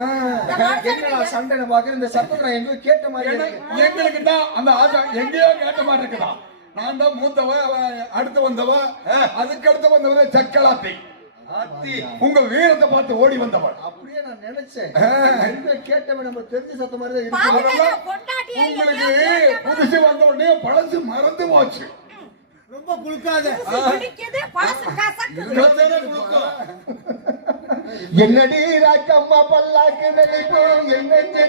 என்னடா சண்டை பாக்குற இந்த சத்தத்தை எங்க கேட்ட மாதிரி எங்களுக்கு தான் அந்த ஆசை எங்கேயோ கேட்ட மாதிரி இருக்குதா. நான் தான் மூத்தவ, அடுத்து வந்தவ, அதுக்கு அடுத்து வந்தவ சக்கலாத்தி. உங்க வீரத்தை பார்த்து ஓடி வந்தவள். அப்படியே நான் நினைச்சேன் எங்க கேட்டவன் நம்ம தெரிஞ்ச சத்த மாதிரி தான் இருக்கு. உங்களுக்கு புதுசு வந்த உடனே பழசு மறந்து போச்சு. ரொம்ப குளுக்காத என்னடி ராக்கம்மா பல்லாக்கு நினைப்பு என்னெஞ்சு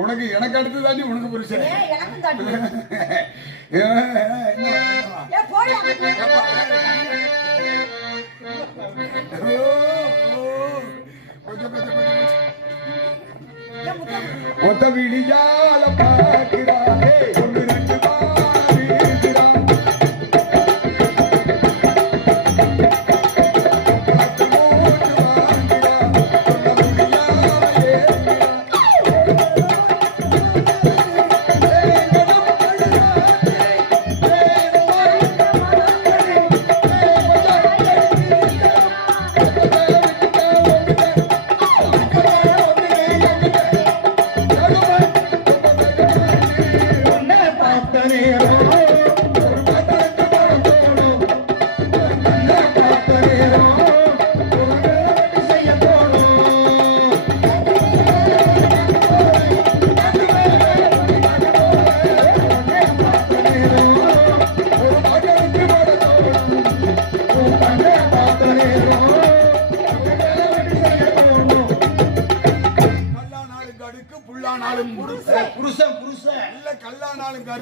உனக்கு எனக்கு அடுத்து தாண்டி உனக்கு புருஷன் ஒத்த விழியால பார்க்கிறாரே ஒன்று ரெண்டு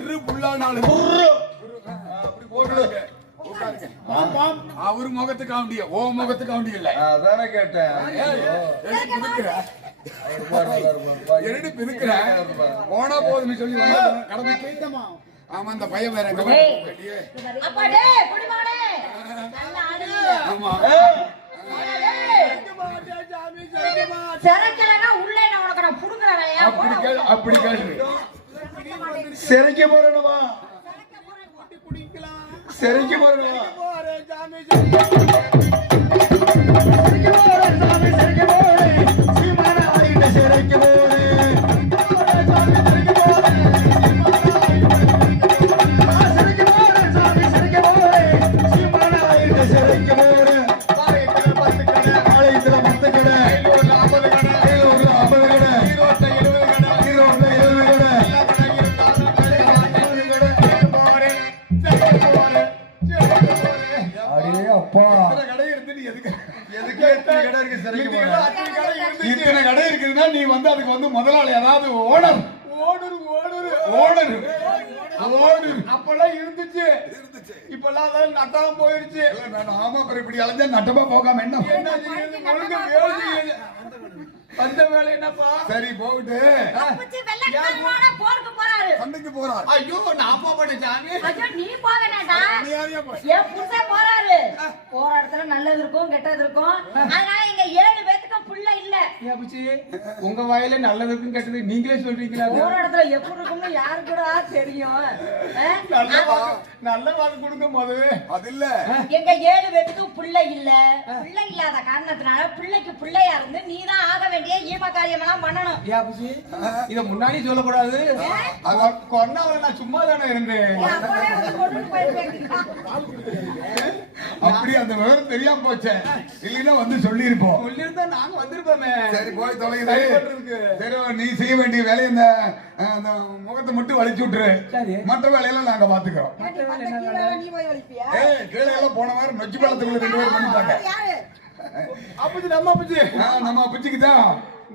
புர்ரு புல்லானாலும் அப்படி போட்டுருங்க. உட்காருங்க. அவரு முகத்துக்கு ஆண்டிய ஓ முகத்துக்கு ஆண்டி இல்ல. அதானே கேட்டேன். என்னடி பிதுக்குற போனா போதுன்னு சொல்லி கடமைக்கு. ஆமா அந்த பையன் வேற எங்க ஆமா அப்படி கேள்வி சிறைக்கு போறணுமா? சிறைக்கு போறணுமா? சிறைக்கு இத்தனை கடை இருக்குதுன்னா நீ வந்து அதுக்கு வந்து முதலாளி அதாவது ஓனர் அப்பெல்லாம் இருந்துச்சு இப்பெல்லாம் அதான் நட்டாம போயிருச்சு. ஆமா இப்படி அலைஞ்சா நட்டமா போகாம என்ன அந்த வேலை என்னப்பா? சரி போயிட்டு சண்டைக்கு போறாரு. ஐயோ நான் போறேன் சாமி. நீ போக வேண்டாம், என் புருஷன் போறாரு. போற இடத்துல நல்லது இருக்கும் கெட்டது இருக்கும். அதனால இங்க 7 பேத்துக்கும் புள்ள இல்ல. உங்க வாயில நல்லதுக்கும் கெட்டது நீங்களே சொல்றீங்களா? போற இடத்துல எப்படி இருக்கும்னு யாரு கூட தெரியும். நல்ல வாக்கு கொடுக்க முதவே அது இல்ல. எங்க 7 பேத்துக்கும் புள்ள இல்ல. புள்ள இல்லாத காரணத்தினால பிள்ளைக்கு பிள்ளையா இருந்து நீதான் ஆக வேண்டிய ஈம காரியம் எல்லாம் பண்ணணும். இத முன்னாடி சொல்லக்கூடாது. கொரோனாவில நான் சும்மா தானே இருந்தேன். அப்படி அந்த விவரம் தெரியாம போச்சே. இல்லைன்னா வந்து சொல்லியிருப்போம். சொல்லியிருந்தா நாங்க வந்திருப்போமே. சரி போய் தொலையுது. சரி நீ செய்ய வேண்டிய வேலையை இந்த முகத்தை மட்டும் வலிச்சு விட்டுரு. மற்ற வேலையெல்லாம் நாங்க பாத்துக்கிறோம். கீழே எல்லாம் போன வாரம் நொச்சி பழத்துக்குள்ள 2 பேர் பண்ணிட்டாங்க. அப்படி நம்ம அப்படி நம்ம பிச்சுக்கு தான்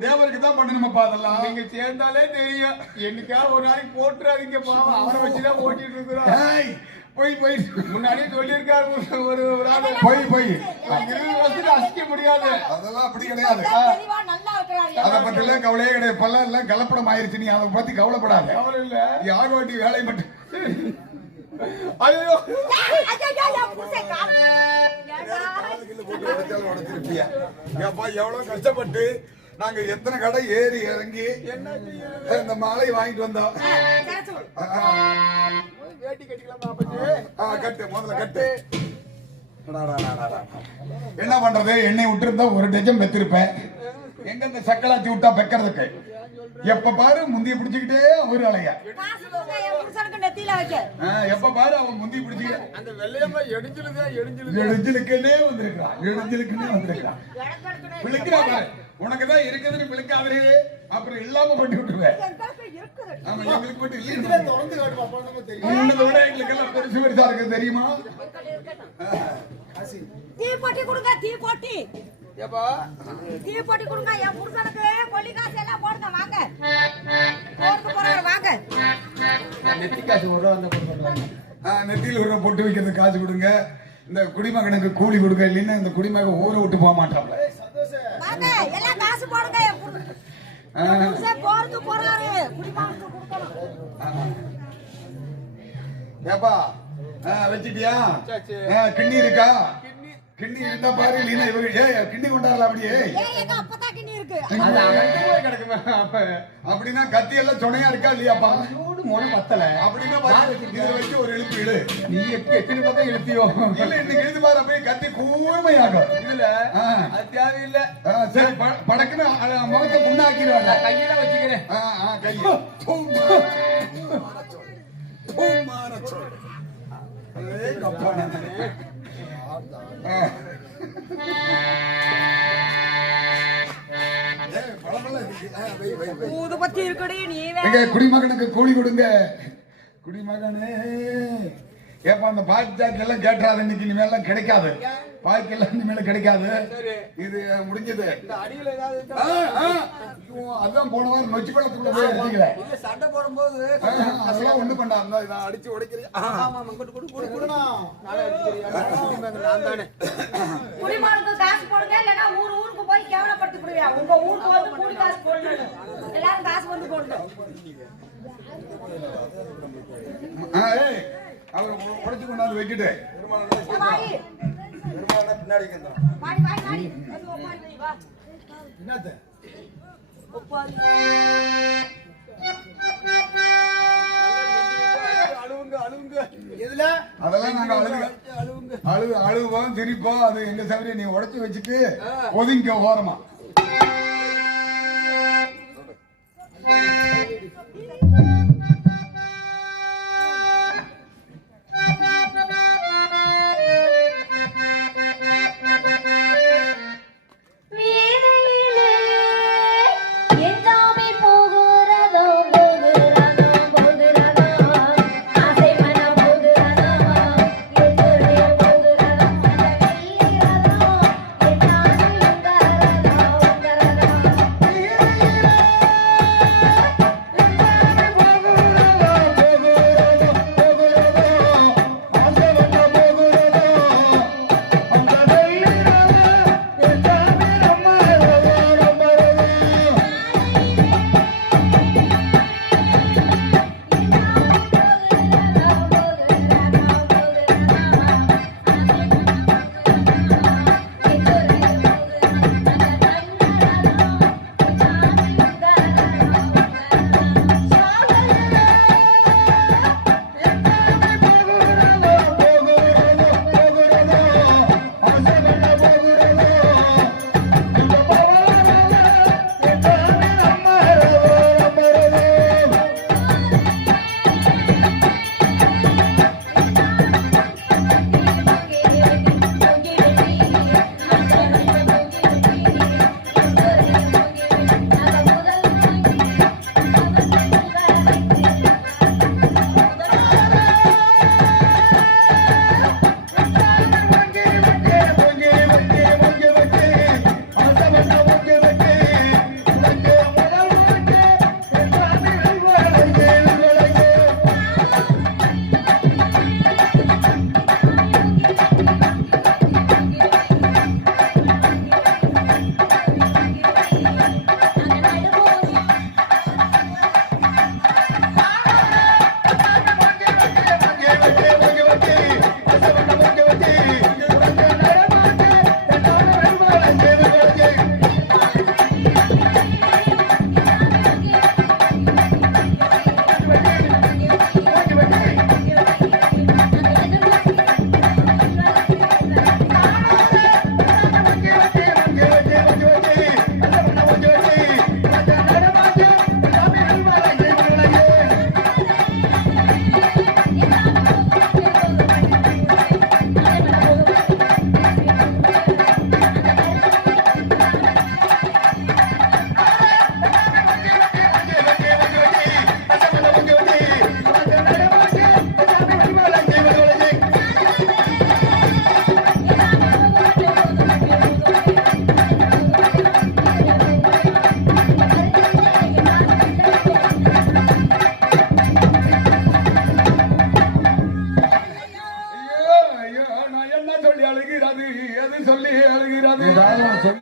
தேவருக்கு தான் பண்ணணுமாப்பா. அதெல்லாம் நீங்க சேர்ந்தாலே தெரியும். என்னைக்கா ஒரு நாளைக்கு போட்டுறாதீங்க பாவம். அவரை வச்சுதான் ஓட்டிட்டு இருக்கிறோம். போய் போய் முன்னாடியே சொல்லியிருக்காரு ஒரு போய் போய் 20 வருஷத்துக்கு அசிக்க முடியாது. அதெல்லாம் அப்படி கிடையாது. அத பத்தி எல்லாம் கவலையே கிடையாது. இப்பெல்லாம் எல்லாம் கலப்படம் ஆயிருச்சு. நீ அதை பத்தி கவலைப்படாத. கவலை இல்ல. யாக வேண்டிய வேலை மட்டும். ஐயோ எவ்வளவு கஷ்டப்பட்டு நாங்க எத்தனை கடை ஏறி இறங்கி இந்த மாலை வாங்கிட்டு வந்தோம். வேட்டி கட்டிக்கலாம் கட்டு முதல்ல கட்டு. என்ன பண்றது? எண்ணெய் விட்டுருந்தா 1 டஜன் பெத்திருப்பேன். எங்க இந்த சக்கலாத்தி விட்டா பெக்கிறதுக்கு எப்ப பாரு முந்திய பிடிச்சுக்கிட்டே அவரு அலையா. எப்ப பாரு அவன் முந்தி பிடிச்சுக்கிட்டு அந்த வெள்ளையம்மா எடுஞ்சிலுக்குன்னே வந்திருக்கான். விழுக்கிறா பாரு. உனக்குதான் இருக்குதுன்னு விழுக்காதே. அப்புறம் இல்லாம பண்ணி விட்டுருவேன். ஆமா எங்களுக்கு மட்டும் விட எங்களுக்கு எல்லாம் பெருசு பெருசா இருக்கு தெரியுமா? தீ போட்டி கொடுங்க. தீ போட்டி கொடுங்க. என் புருஷனுக்கு கொல்லி காசு எல்லாம் போடுங்க. வாங்க போறாரு வாங்க. நெத்தி காசு 1 ரூபா அந்த நெத்தியில் 1 ரூபா பொட்டு வைக்கிறது காசு கொடுங்க. இந்த குடிமகனுக்கு கூலி கொடுங்க. இல்லைன்னா இந்த குடிமகன் ஊரை விட்டு போக மாட்டாப்ல. வாங்க எல்லாம் காசு போடுங்க. என் புருஷன் போறது போறாரு. குடிமகனுக்கு கொடுக்கணும். ஏப்பா வச்சிட்டியா? கிண்ணி இருக்கா? கிண்ணி இருந்தா பாரு. இல்லைன்னா இவரு கிண்ணி கொண்டாடலாம். அப்படியே அப்பதான் கிண்ணி இருக்கு. அப்படின்னா கத்தி எல்லாம் துணையா இருக்கா இல்லையாப்பா? மொன பத்தல. அப்படின்னா இதை வச்சு ஒரு இழுப்பு இடு. நீ எத்தனை பக்கம் இழுத்தியோ? இல்ல இன்னைக்கு இழுத்து பாரு. அப்படியே கத்தி கூர்மையாகும். இதுல அது தேவையில்லை. சரி படக்குன்னு முகத்தை புண்ணாக்கிடுவாங்க. கையில வச்சுக்கிறேன். கையில ஊதுபத்தி இருக்குடி. நீ குடிமகனுக்கு கூலி கொடுங்க. குடிமகனே ஏப்பா அந்த பாக்கி சாக்கி எல்லாம் கேட்டுறாது இன்னைக்கு இனிமேலாம் கிடைக்காது. பாக்கி எல்லாம் இனிமேல கிடைக்காது. இது முடிஞ்சது. அடியில ஏதாவது அதான் போன வாரம் நொச்சி பழத்துக்குள்ள போய் அடிச்சுக்கல. இல்ல சண்டை போடும்போது அதெல்லாம் ஒண்ணு பண்ணாம இதான் அடிச்சு உடைக்கிறேன். நான் தானே குடிமகனுக்கு காசு போடுங்க, இல்லைன்னா ஊருக்கு போய் கேவலப்படுத்தி விடுவியா. உங்க ஊருக்கு வந்து கூலி காசு போடணும், எல்லாரும் காசு வந்து போடணும். அவர் உடைச்சு கொண்டாந்து வைக்கிட்டு வாடி. பின்னாடி வாடி, வாடி, வாடி. வந்து உட்காரு, நீ வா. என்னத்த உட்காரு. அழுவுங்க அழுவுங்க எதுல அதெல்லாம் நாங்க அழுவோம் சிரிப்போம். அது எங்க சௌகரியம். நீ உடைச்சு வச்சுட்டு ஒதுங்க ஓரமா.